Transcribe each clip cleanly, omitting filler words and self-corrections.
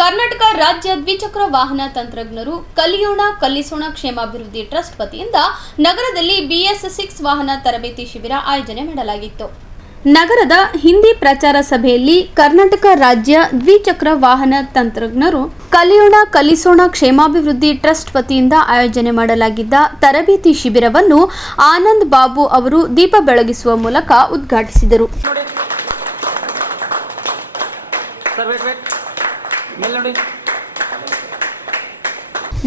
ಕರ್ನಾಟಕ ರಾಜ್ಯ ದ್ವಿಚಕ್ರ ವಾಹನ ತಂತ್ರಜ್ಞರು ಕಲಿಯೋಣ ಕಲಿಸೋಣ ಕ್ಷೇಮಾಭಿವೃದ್ಧಿ ಟ್ರಸ್ಟ್ ವತಿಯಿಂದ ನಗರದಲ್ಲಿ BS6 ವಾಹನ ತರಬೇತಿ ಶಿಬಿರ ಆಯೋಜನೆ ಮಾಡಲಾಗಿತ್ತು. ನಗರದ ಹಿಂದಿ ಪ್ರಚಾರ ಸಭೆಯಲ್ಲಿ ಕರ್ನಾಟಕ ರಾಜ್ಯ ದ್ವಿಚಕ್ರ ವಾಹನ ತಂತ್ರಜ್ಞರು ಕಲಿಯೋಣ ಕಲಿಸೋಣ ಕ್ಷೇಮಾಭಿವೃದ್ಧಿ ಟ್ರಸ್ಟ್ ವತಿಯಿಂದ ಆಯೋಜನೆ ಮಾಡಲಾಗಿದ್ದ ತರಬೇತಿ ಶಿಬಿರವನ್ನು ಆನಂದ್ ಬಾಬು ಅವರು ದೀಪ ಬೆಳಗಿಸುವ ಮೂಲಕ ಉದ್ಘಾಟಿಸಿದರು.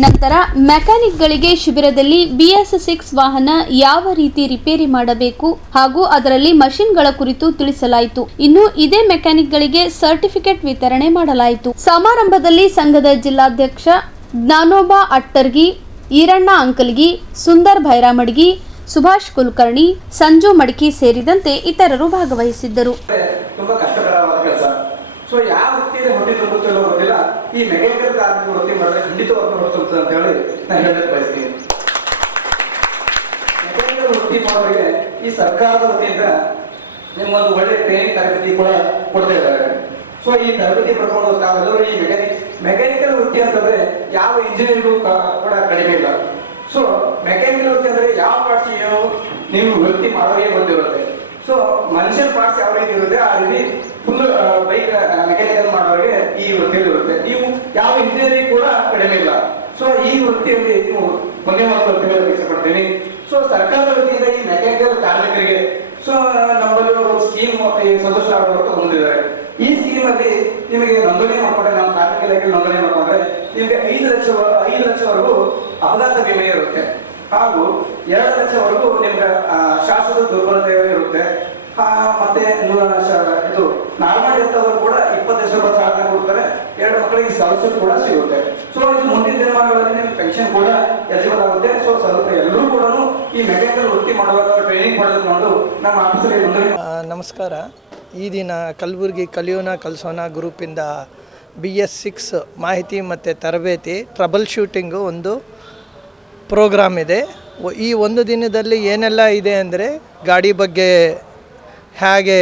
ನಂತರ ಮೆಕ್ಯಾನಿಕ್ಗಳಿಗೆ ಶಿಬಿರದಲ್ಲಿ BS6 ವಾಹನ ಯಾವ ರೀತಿ ರಿಪೇರಿ ಮಾಡಬೇಕು ಹಾಗೂ ಅದರಲ್ಲಿ ಮಷಿನ್ಗಳ ಕುರಿತು ತಿಳಿಸಲಾಯಿತು. ಇನ್ನು ಇದೇ ಮೆಕ್ಯಾನಿಕ್ಗಳಿಗೆ ಸರ್ಟಿಫಿಕೇಟ್ ವಿತರಣೆ ಮಾಡಲಾಯಿತು. ಸಮಾರಂಭದಲ್ಲಿ ಸಂಘದ ಜಿಲ್ಲಾಧ್ಯಕ್ಷ ಜ್ಞಾನೋಬ ಅಟ್ಟರ್ಗಿ, ಈರಣ್ಣ ಅಂಕಲ್ಗಿ, ಸುಂದರ್ ಭೈರಾಮಡ್ಗಿ, ಸುಭಾಷ್ ಕುಲಕರ್ಣಿ, ಸಂಜು ಮಡಿಕಿ ಸೇರಿದಂತೆ ಇತರರು ಭಾಗವಹಿಸಿದ್ದರು. ಸೊ ಯಾವ ವೃತ್ತಿಯಲ್ಲಿ ಹೊಟ್ಟೆ ತುಂಬುತ್ತೋ ಗೊತ್ತಿಲ್ಲ, ಈ ಮೆಕ್ಯಾನಿಕಲ್ ಕಾರ್ಮಿಕ ವೃತ್ತಿ ಮಾಡಿದ್ರೆ ಖಂಡಿತವಾಗ್ಲೂ ಹೊಟ್ಟೆ ತುಂಬುತ್ತದೆ ಅಂತ ಹೇಳಿ ನಾನು ಹೇಳಕ್ಕೆ ಬಯಸ್ತೀನಿ. ಮೆಕ್ಯಾನಿಕಲ್ ವೃತ್ತಿ ಮಾಡೋರಿಗೆ ಈ ಸರ್ಕಾರದ ವತಿಯಿಂದ ನಿಮ್ಮೊಂದು ಒಳ್ಳೆ ಟ್ರೈನಿಂಗ್ ತರಬೇತಿ ಕೂಡ ಕೊಡ್ತಾ ಇದ್ದಾರೆ. ಸೊ ಈ ತರಬೇತಿ ಪಡ್ಕೊಂಡು ತಾವೆಲ್ಲರೂ ಈ ಮೆಕ್ಯಾನಿಕಲ್ ವೃತ್ತಿ ಅಂತಂದ್ರೆ ಯಾವ ಇಂಜಿನಿಯರ್ಗೂ ಕೂಡ ಕಡಿಮೆ ಇಲ್ಲ. ಸೊ ಮೆಕ್ಯಾನಿಕಲ್ ವೃತ್ತಿ ಅಂದ್ರೆ ಯಾವ ಪಾರ್ಟ್ಸ್ ಏನು ನೀವು ವೃತ್ತಿ ಮಾಡೋರಿಗೆ ಗೊತ್ತಿರುತ್ತೆ. ಸೊ ಮನುಷ್ಯನ ಪಾರ್ಟ್ಸ್ ಯಾವ ರೀತಿ ಇರುತ್ತೆ ಆ ರೀತಿ ಫುಲ್ ಬೈಕ್ ಮೆಕ್ಯಾನಿಕಲ್ ಮಾಡೋರಿಗೆ ಈ ವೃತ್ತಿಯಲ್ಲಿ ಇರುತ್ತೆ. ನೀವು ಯಾವ ಇಂಜಿನಿಯರಿಂಗ್ ಕೂಡ ಕಡಿಮೆ ಇಲ್ಲ. ಸೊ ಈ ವೃತ್ತಿಯಲ್ಲಿ ನೀವು ಒಂದೇ ಮಾತು ಹೇಳಕ್ಕೆ ಇಷ್ಟಪಡ್ತೀನಿ. ಸೊ ಸರ್ಕಾರದ ವತಿಯಿಂದ ಈ ಮೆಕ್ಯಾನಿಕಲ್ ಕಾರ್ಮಿಕರಿಗೆ ಸೊ ನಮ್ಮಲ್ಲಿ ಒಂದು ಸ್ಕೀಮ್ ಸಂತೋಷ ಆಡೋದು ಹೊಂದಿದ್ದಾರೆ. ಈ ಸ್ಕೀಮ್ ಅಲ್ಲಿ ನಿಮಗೆ ನೋಂದಣಿ ಮಾಡ್ಕೊಂಡ್ರೆ, ನಮ್ಮ ಕಾರ್ಮಿಕ ಇಲಾಖೆ ನೋಂದಣಿ ಮಾಡ್ಕೊಂಡ್ರೆ ನಿಮಗೆ 5 ಲಕ್ಷವರೆಗೂ ಅಪಘಾತ ವಿಮೆ ಇರುತ್ತೆ, ಹಾಗೂ 2 ಲಕ್ಷವರೆಗೂ ನಿಮ್ಗೆ ಶಾಸಕರ ದುರ್ಬಲತೆ ಇರುತ್ತೆ. ಮತ್ತೆ ಇದು ನಾರ್ಮಲ್ ಡೆತ್ ಅವರು ಕೂಡ 25 ರೂಪಾಯಿ ಸಹಾಯ ಕೊಡ್ತಾರೆ. 2 ಮಕ್ಕಳಿಗೆ ಸ್ಕಾಲರ್ಶಿಪ್ ಕೂಡ ಸಿಗುತ್ತೆ. ಸೊ ಇದು ಮುಂದಿನ ದಿನಮಾನಗಳಲ್ಲಿ ನಿಮ್ಗೆ ಪೆನ್ಷನ್ ಕೂಡ ಎಲಿಜಿಬಲ್ ಆಗುತ್ತೆ. ಸೊ ಸ್ವಲ್ಪ ಎಲ್ಲರೂ ಕೂಡ ಈ ಮೆಕ್ಯಾನಿಕಲ್ ವೃತ್ತಿ ಮಾಡುವಾಗ ಟ್ರೈನಿಂಗ್ ಪಡೆದುಕೊಂಡು ನಮ್ಮ ಆಫೀಸಲ್ಲಿ ನಮಸ್ಕಾರ. ಈ ದಿನ ಕಲಬುರಗಿ ಕಲಿಯೋಣ ಕಲಿಸೋಣ ಗ್ರೂಪಿಂದ BS6 ಮಾಹಿತಿ ಮತ್ತು ತರಬೇತಿ ಟ್ರಬಲ್ ಶೂಟಿಂಗು ಒಂದು ಪ್ರೋಗ್ರಾಮ್ ಇದೆ. ಈ ಒಂದು ದಿನದಲ್ಲಿ ಏನೆಲ್ಲ ಇದೆ ಅಂದರೆ ಗಾಡಿ ಬಗ್ಗೆ ಹೇಗೆ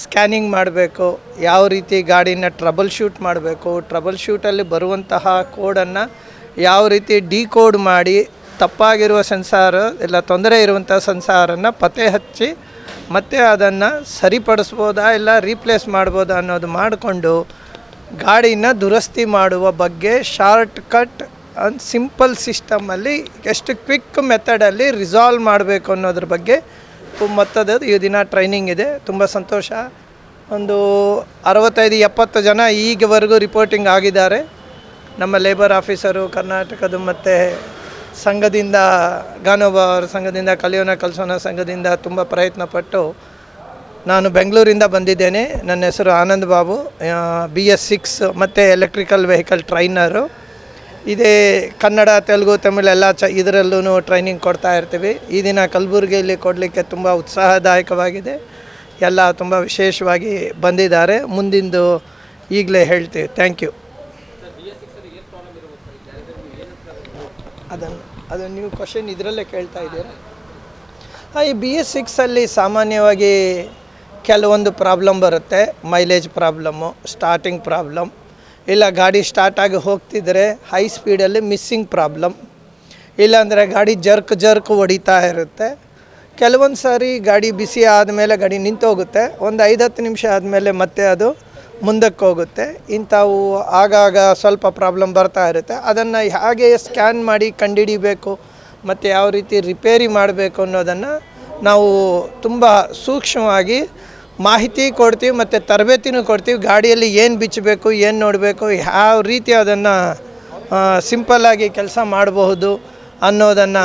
ಸ್ಕ್ಯಾನಿಂಗ್ ಮಾಡಬೇಕು, ಯಾವ ರೀತಿ ಗಾಡಿನ ಟ್ರಬಲ್ ಶೂಟ್ ಮಾಡಬೇಕು, ಟ್ರಬಲ್ ಶೂಟಲ್ಲಿ ಬರುವಂತಹ ಕೋಡನ್ನು ಯಾವ ರೀತಿ ಡಿಕೋಡ್ ಮಾಡಿ ತಪ್ಪಾಗಿರುವ ಸೆನ್ಸಾರ್ ಇಲ್ಲ ತೊಂದರೆ ಇರುವಂಥ ಸೆನ್ಸಾರನ್ನು ಪತ್ತೆ ಹಚ್ಚಿ ಮತ್ತು ಅದನ್ನು ಸರಿಪಡಿಸ್ಬೋದಾ ಇಲ್ಲ ರೀಪ್ಲೇಸ್ ಮಾಡ್ಬೋದಾ ಅನ್ನೋದು ಮಾಡಿಕೊಂಡು ಗಾಡಿನ ದುರಸ್ತಿ ಮಾಡುವ ಬಗ್ಗೆ ಶಾರ್ಟ್ ಕಟ್ ಅಂಡ್ ಸಿಂಪಲ್ ಸಿಸ್ಟಮಲ್ಲಿ ಎಷ್ಟು ಕ್ವಿಕ್ ಮೆಥಡಲ್ಲಿ ರಿಸಾಲ್ವ್ ಮಾಡಬೇಕು ಅನ್ನೋದ್ರ ಬಗ್ಗೆ ಮೊತ್ತದ ಈ ದಿನ ಟ್ರೈನಿಂಗ್ ಇದೆ. ತುಂಬ ಸಂತೋಷ. ಒಂದು 65-70 ಜನ ಈಗವರೆಗೂ ರಿಪೋರ್ಟಿಂಗ್ ಆಗಿದ್ದಾರೆ. ನಮ್ಮ ಲೇಬರ್ ಆಫೀಸರು ಕರ್ನಾಟಕದ ಮತ್ತು ಸಂಘದಿಂದ ಗಾನೋಬ ಅವರ ಸಂಘದಿಂದ ಕಲಿಯೋಣ ಕಲಿಸೋಣ ಸಂಘದಿಂದ ತುಂಬ ಪ್ರಯತ್ನಪಟ್ಟು ನಾನು ಬೆಂಗಳೂರಿಂದ ಬಂದಿದ್ದೇನೆ. ನನ್ನ ಹೆಸರು ಆನಂದ್ ಬಾಬು, BS6 ಮತ್ತು ಎಲೆಕ್ಟ್ರಿಕಲ್ ವೆಹಿಕಲ್ ಟ್ರೈನರು. ಇದೇ ಕನ್ನಡ, ತೆಲುಗು, ತಮಿಳು ಎಲ್ಲ ಇದರಲ್ಲೂ ಟ್ರೈನಿಂಗ್ ಕೊಡ್ತಾ ಇರ್ತೀವಿ. ಈ ದಿನ ಕಲಬುರಗಿಯಲ್ಲಿ ಕೊಡಲಿಕ್ಕೆ ತುಂಬ ಉತ್ಸಾಹದಾಯಕವಾಗಿದೆ. ಎಲ್ಲ ತುಂಬ ವಿಶೇಷವಾಗಿ ಬಂದಿದ್ದಾರೆ. ಮುಂದಿಂದು ಈಗಲೇ ಹೇಳ್ತೀವಿ. Thank you. ಅದು ನೀವು ಕ್ವಶನ್ ಇದರಲ್ಲೇ ಕೇಳ್ತಾ ಇದ್ದೀರಾ? ಈ BS6 ಸಾಮಾನ್ಯವಾಗಿ ಕೆಲವೊಂದು ಪ್ರಾಬ್ಲಮ್ ಬರುತ್ತೆ. ಮೈಲೇಜ್ ಪ್ರಾಬ್ಲಮ್ಮು, ಸ್ಟಾರ್ಟಿಂಗ್ ಪ್ರಾಬ್ಲಮ್, ಇಲ್ಲ ಗಾಡಿ ಸ್ಟಾರ್ಟಾಗಿ ಹೋಗ್ತಿದ್ರೆ ಹೈ ಸ್ಪೀಡಲ್ಲಿ ಮಿಸ್ಸಿಂಗ್ ಪ್ರಾಬ್ಲಮ್, ಇಲ್ಲಾಂದರೆ ಗಾಡಿ ಜರ್ಕ್ ಹೊಡಿತಾ ಇರುತ್ತೆ. ಕೆಲವೊಂದು ಸಾರಿ ಗಾಡಿ ಬಿಸಿ ಆದಮೇಲೆ ಗಾಡಿ ನಿಂತೋಗುತ್ತೆ. ಒಂದು 5-10 ನಿಮಿಷ ಆದಮೇಲೆ ಮತ್ತೆ ಅದು ಮುಂದಕ್ಕೆ ಹೋಗುತ್ತೆ. ಇಂಥವು ಆಗಾಗ ಸ್ವಲ್ಪ ಪ್ರಾಬ್ಲಮ್ ಬರ್ತಾ ಇರುತ್ತೆ. ಅದನ್ನು ಹೇಗೆ ಸ್ಕ್ಯಾನ್ ಮಾಡಿ ಕಂಡುಹಿಡಿಬೇಕು ಮತ್ತು ಯಾವ ರೀತಿ ರಿಪೇರಿ ಮಾಡಬೇಕು ಅನ್ನೋದನ್ನು ನಾವು ತುಂಬ ಸೂಕ್ಷ್ಮವಾಗಿ ಮಾಹಿತಿ ಕೊಡ್ತೀವಿ ಮತ್ತು ತರಬೇತಿನೂ ಕೊಡ್ತೀವಿ. ಗಾಡಿಯಲ್ಲಿ ಏನು ಬಿಚ್ಚಬೇಕು, ಏನು ನೋಡಬೇಕು, ಯಾವ ರೀತಿ ಅದನ್ನು ಸಿಂಪಲ್ಲಾಗಿ ಕೆಲಸ ಮಾಡಬಹುದು ಅನ್ನೋದನ್ನು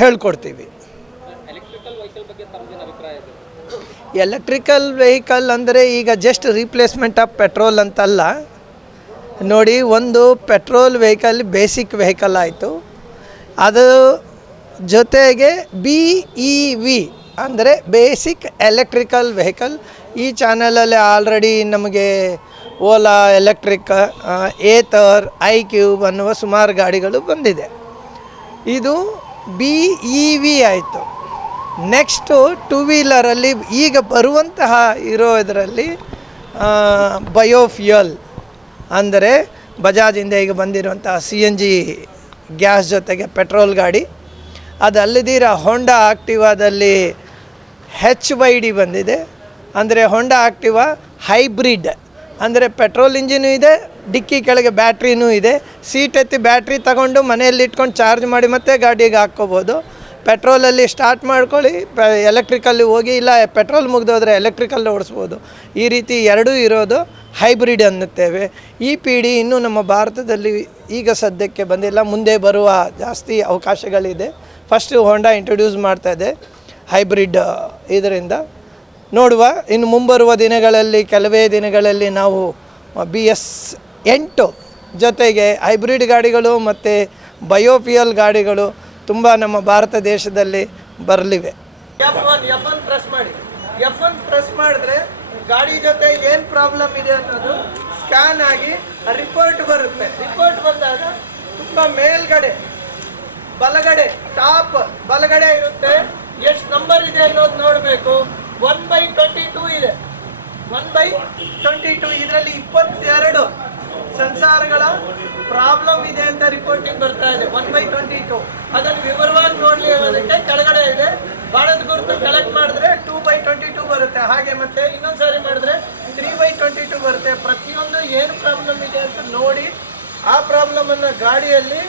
ಹೇಳ್ಕೊಡ್ತೀವಿ. ಎಲೆಕ್ಟ್ರಿಕಲ್ ವೆಹಿಕಲ್ ಅಂದರೆ ಈಗ ಜಸ್ಟ್ ರೀಪ್ಲೇಸ್ಮೆಂಟ್ ಆಫ್ ಪೆಟ್ರೋಲ್ ಅಂತಲ್ಲ ನೋಡಿ. ಒಂದು ಪೆಟ್ರೋಲ್ ವೆಹಿಕಲ್ ಬೇಸಿಕ್ ವೆಹಿಕಲ್ ಆಯಿತು, ಅದು ಜೊತೆಗೆ BEV ಅಂದರೆ ಬೇಸಿಕ್ ಎಲೆಕ್ಟ್ರಿಕಲ್ ವೆಹಿಕಲ್. ಈ ಚಾನಲಲ್ಲಿ ಆಲ್ರೆಡಿ ನಮಗೆ ಓಲಾ ಎಲೆಕ್ಟ್ರಿಕ್, ಏತರ್, iQube ಅನ್ನುವ ಸುಮಾರು ಗಾಡಿಗಳು ಬಂದಿದೆ. ಇದು BEV ಆಯಿತು. ನೆಕ್ಸ್ಟು 2 ವೀಲರಲ್ಲಿ ಈಗ ಬರುವಂತಹ ಇರೋ ಇದರಲ್ಲಿ ಬಯೋಫ್ಯೂಯಲ್ ಅಂದರೆ ಬಜಾಜಿಂದ ಈಗ ಬಂದಿರುವಂಥ CNG ಗ್ಯಾಸ್ ಜೊತೆಗೆ ಪೆಟ್ರೋಲ್ ಗಾಡಿ. ಅದಲ್ಲದಿರ ಹೋಂಡಾ ಆಕ್ಟಿವಾದಲ್ಲಿ HYD ಬಂದಿದೆ. ಅಂದರೆ ಹೋಂಡಾ ಆಕ್ಟಿವಾ ಹೈಬ್ರಿಡ್, ಅಂದರೆ ಪೆಟ್ರೋಲ್ ಇಂಜಿನು ಇದೆ, ಡಿಕ್ಕಿ ಕೆಳಗೆ ಬ್ಯಾಟ್ರಿನೂ ಇದೆ. ಸೀಟ್ ಎತ್ತಿ ಬ್ಯಾಟ್ರಿ ತಗೊಂಡು ಮನೆಯಲ್ಲಿ ಇಟ್ಕೊಂಡು ಚಾರ್ಜ್ ಮಾಡಿ ಮತ್ತೆ ಗಾಡಿಗೆ ಹಾಕ್ಕೋಬೋದು. ಪೆಟ್ರೋಲಲ್ಲಿ ಸ್ಟಾರ್ಟ್ ಮಾಡ್ಕೊಳ್ಳಿ, ಎಲೆಕ್ಟ್ರಿಕಲ್ಲಿ ಹೋಗಿ, ಇಲ್ಲ ಪೆಟ್ರೋಲ್ ಮುಗಿದೋದ್ರೆ ಎಲೆಕ್ಟ್ರಿಕಲ್ ಓಡಿಸ್ಬೋದು. ಈ ರೀತಿ ಎರಡೂ ಇರೋದು ಹೈಬ್ರಿಡ್ ಅನ್ನುತ್ತೇವೆ. ಈ ಪೀಳಿ ಇನ್ನೂ ನಮ್ಮ ಭಾರತದಲ್ಲಿ ಈಗ ಸದ್ಯಕ್ಕೆ ಬಂದಿಲ್ಲ, ಮುಂದೆ ಬರುವ ಜಾಸ್ತಿ ಅವಕಾಶಗಳಿದೆ. ಫಸ್ಟು ಹೋಂಡಾ ಇಂಟ್ರೊಡ್ಯೂಸ್ ಮಾಡ್ತಾಯಿದೆ ಹೈಬ್ರಿಡ್ ಇದರಿಂದ. ನೋಡುವ, ಇನ್ನು ಮುಂಬರುವ ದಿನಗಳಲ್ಲಿ, ಕೆಲವೇ ದಿನಗಳಲ್ಲಿ ನಾವು BS8 ಜೊತೆಗೆ ಹೈಬ್ರಿಡ್ ಗಾಡಿಗಳು ಮತ್ತು ಬಯೋಫ್ಯೂಯಲ್ ಗಾಡಿಗಳು ತುಂಬ ನಮ್ಮ ಭಾರತ ದೇಶದಲ್ಲಿ ಬರಲಿವೆ. F1 ಪ್ರೆಸ್ ಮಾಡಿ. F1 ಪ್ರೆಸ್ ಮಾಡಿದ್ರೆ ಗಾಡಿ ಜೊತೆ ಏನು ಪ್ರಾಬ್ಲಮ್ ಇದೆ ಅನ್ನೋದು ಸ್ಕ್ಯಾನ್ ಆಗಿ ರಿಪೋರ್ಟ್ ಬರುತ್ತೆ. ರಿಪೋರ್ಟ್ ಬಂದಾಗ ತುಂಬ ಮೇಲ್ಗಡೆ ಬಲಗಡೆ ಟಾಪ್ ಬಲಗಡೆ ಇರುತ್ತೆ, ಎಷ್ಟು ನಂಬರ್ ಇದೆ ಅನ್ನೋದು ನೋಡಬೇಕು. 1/22 ಇದೆ. 1/22 ಇದರಲ್ಲಿ 22 ಸೆನ್ಸಾರ್ಗಳ ಪ್ರಾಬ್ಲಮ್ ಇದೆ ಅಂತ ರಿಪೋರ್ಟಿಂಗ್ ಬರ್ತಾ ಇದೆ. 1/22 ಅದನ್ನು ವಿವರವಾಗಿ ನೋಡಲಿ ಅನ್ನೋದಕ್ಕೆ ಕೆಳಗಡೆ ಇದೆ. ಬಾಣದ ಗುರುತು ಕಲೆಕ್ಟ್ ಮಾಡಿದ್ರೆ 2/22 ಬರುತ್ತೆ. ಹಾಗೆ ಮತ್ತೆ ಇನ್ನೊಂದು ಸಾರಿ ಮಾಡಿದ್ರೆ 3/22 ಬರುತ್ತೆ. ಪ್ರತಿಯೊಂದು ಏನು ಪ್ರಾಬ್ಲಮ್ ಇದೆ ಅಂತ ನೋಡಿ ಆ ಪ್ರಾಬ್ಲಮನ್ನು ಗಾಡಿಯಲ್ಲಿ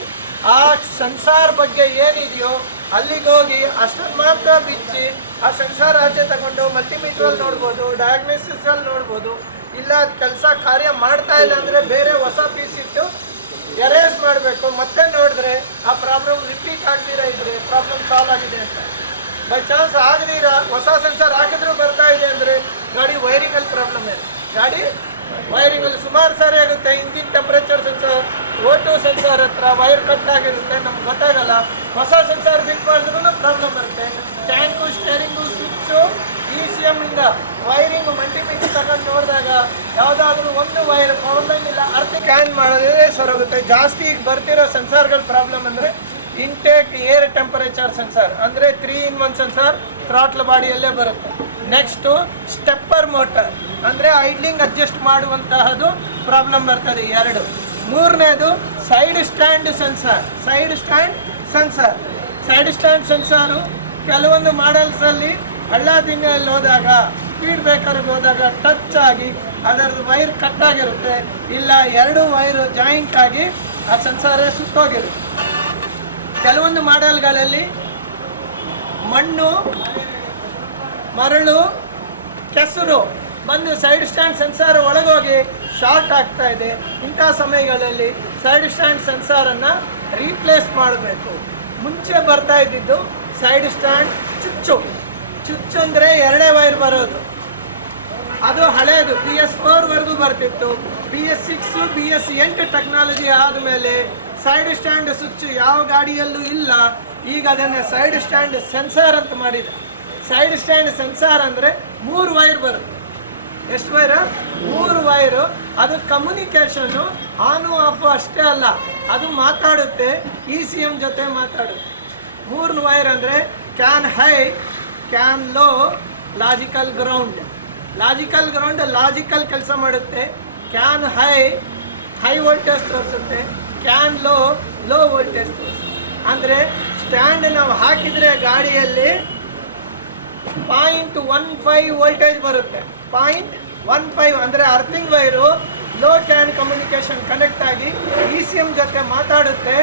ಆ ಸೆನ್ಸಾರ್ ಬಗ್ಗೆ ಏನಿದೆಯೋ ಅಲ್ಲಿಗೆ ಹೋಗಿ ಅಷ್ಟನ್ನು ಮಾತ್ರ ಬಿಚ್ಚಿ ಆ ಸೆನ್ಸಾರ್ ಆಚೆ ತಗೊಂಡು ಮಲ್ಟಿಮೀಟ್ರಲ್ಲಿ ನೋಡ್ಬೋದು, ಡಯಾಗ್ನೋಸಿಸಲ್ಲಿ ನೋಡ್ಬೋದು. ಇಲ್ಲ ಅದು ಕೆಲಸ ಕಾರ್ಯ ಮಾಡ್ತಾ ಇಲ್ಲ ಅಂದರೆ ಬೇರೆ ಹೊಸ ಪೀಸ್ ಇಟ್ಟು ಎರೇಸ್ ಮಾಡಬೇಕು. ಮತ್ತೆ ನೋಡಿದ್ರೆ ಆ ಪ್ರಾಬ್ಲಮ್ ರಿಪೀಟ್ ಆಗ್ದಿರ ಇದ್ರೆ ಪ್ರಾಬ್ಲಮ್ ಸಾಲ್ವ್ ಆಗಿದೆ ಅಂತ. ಬೈ ಚಾನ್ಸ್ ಆಗದಿರ ಹೊಸ ಸೆನ್ಸಾರ್ ಹಾಕಿದ್ರೂ ಬರ್ತಾ ಇದೆ ಅಂದರೆ ಗಾಡಿ ವೈರಿಂಗಲ್ಲಿ ಪ್ರಾಬ್ಲಮ್ ಇದೆ. ಗಾಡಿ ವೈರಿಂಗಲ್ಲಿ ಸುಮಾರು ಸಾರಿ ಆಗುತ್ತೆ. Engine temperature sensor, O2 sensor ಹತ್ರ ವೈರ್ ಕಟ್ ಆಗಿರುತ್ತೆ, ನಮ್ಗೆ ಗೊತ್ತಾಗಲ್ಲ. ಹೊಸ ಸೆನ್ಸಾರ್ ಫಿಟ್ ಮಾಡಿದ್ರೂ ಪ್ರಾಬ್ಲಮ್ ಬರುತ್ತೆ. ಟ್ಯಾಂಕು, ಸ್ಟೇರಿಂಗು, ಸ್ವಿಚ್ಚು, ECM ಇಂದ ವೈರಿಂಗ್ ಮಲ್ಟಿಮೀಟರ್ ತಗೊಂಡು ನೋಡಿದಾಗ ಯಾವುದಾದ್ರೂ ಒಂದು ವೈರ್ ಪ್ರಾಬ್ಲಮ್ ಇಲ್ಲ, ಅರ್ಥ ಕ್ಯಾನ್ ಮಾಡೋದೇ ಸರೋಗುತ್ತೆ. ಜಾಸ್ತಿ ಈಗ ಬರ್ತಿರೋ ಸೆನ್ಸಾರ್ಗಳ ಪ್ರಾಬ್ಲಮ್ ಅಂದರೆ ಇಂಟೇಕ್ ಏರ್ ಟೆಂಪರೇಚರ್ ಸೆನ್ಸಾರ್, ಅಂದರೆ 3-in-1 ಸೆನ್ಸಾರ್ ಥ್ರಾಟ್ಲ್ ಬಾಡಿಯಲ್ಲೇ ಬರುತ್ತೆ. ನೆಕ್ಸ್ಟು ಸ್ಟೆಪ್ಪರ್ ಮೋಟರ್, ಅಂದರೆ ಐಡ್ಲಿಂಗ್ ಅಡ್ಜಸ್ಟ್ ಮಾಡುವಂತಹದ್ದು ಪ್ರಾಬ್ಲಮ್ ಬರ್ತದೆ 2. ಮೂರನೇದು side stand sensor. Side stand sensor ಕೆಲವೊಂದು ಮಾಡೆಲ್ಸಲ್ಲಿ ಹಳ್ಳ ದಿನಲ್ಲಿ ಹೋದಾಗ, ಸ್ಪೀಡ್ ಬ್ರೇಕರ್ಗೆ ಹೋದಾಗ ಟಚ್ ಆಗಿ ಅದರದ್ದು ವೈರ್ ಕಟ್ ಆಗಿರುತ್ತೆ, ಇಲ್ಲ 2 ವೈರು ಜಾಯಿಂಟ್ ಆಗಿ ಆ ಸೆನ್ಸಾರೇ ಸುತ್ತೋಗಿರುತ್ತೆ. ಕೆಲವೊಂದು ಮಾಡೆಲ್ಗಳಲ್ಲಿ ಮಣ್ಣು, ಮರಳು, ಕೆಸರು ಬಂದು ಸೈಡ್ ಸ್ಟ್ಯಾಂಡ್ ಸೆನ್ಸಾರ್ ಒಳಗೋಗಿ ಶಾರ್ಟ್ ಆಗ್ತಾ ಇದೆ. ಇಂಥ ಸಮಯಗಳಲ್ಲಿ ಸೈಡ್ ಸ್ಟ್ಯಾಂಡ್ ಸೆನ್ಸಾರನ್ನು ರೀಪ್ಲೇಸ್ ಮಾಡಬೇಕು. ಮುಂಚೆ ಬರ್ತಾ ಇದ್ದಿದ್ದು ಸೈಡ್ ಸ್ಟ್ಯಾಂಡ್ ಚುಚ್ಚು ಅಂದರೆ 2 ವೈರ್ ಬರೋದು, ಅದು ಹಳೇದು. BS4ವರೆಗೂ ಬರ್ತಿತ್ತು. BS6 BS8 ಟೆಕ್ನಾಲಜಿ ಆದಮೇಲೆ ಸೈಡ್ ಸ್ಟ್ಯಾಂಡ್ ಸ್ವಿಚ್ ಯಾವ ಗಾಡಿಯಲ್ಲೂ ಇಲ್ಲ. ಈಗ ಅದನ್ನು ಸೈಡ್ ಸ್ಟ್ಯಾಂಡ್ ಸೆನ್ಸಾರ್ ಅಂತ ಮಾಡಿದೆ. ಸೈಡ್ ಸ್ಟ್ಯಾಂಡ್ ಸೆನ್ಸಾರ್ ಅಂದರೆ 3 ವೈರ್ ಬರುತ್ತೆ. ಎಷ್ಟು ವೈರು? 3 ವೈರು. ಅದು ಕಮ್ಯುನಿಕೇಷನ್ನು ಆನು ಆಫು ಅಷ್ಟೇ ಅಲ್ಲ, ಅದು ಮಾತಾಡುತ್ತೆ, ECM ಜೊತೆ ಮಾತಾಡುತ್ತೆ. 3 ವೈರ್ ಅಂದರೆ can high, can low, logical ground. Logical ಕೆಲಸ ಮಾಡುತ್ತೆ. ಕ್ಯಾನ್ ಹೈ ವೋಲ್ಟೇಜ್ ತೋರಿಸುತ್ತೆ, ಕ್ಯಾನ್ ಲೋ ವೋಲ್ಟೇಜ್ ತೋರಿಸುತ್ತೆ. ಅಂದರೆ ಸ್ಟ್ಯಾಂಡ್ ನಾವು ಹಾಕಿದರೆ ಗಾಡಿಯಲ್ಲಿ 0.15 ವೋಲ್ಟೇಜ್ ಬರುತ್ತೆ. 0.15 ಅಂದರೆ earthing wire low can communication connect ಆಗಿ ECM ಜೊತೆ ಮಾತಾಡುತ್ತೆ.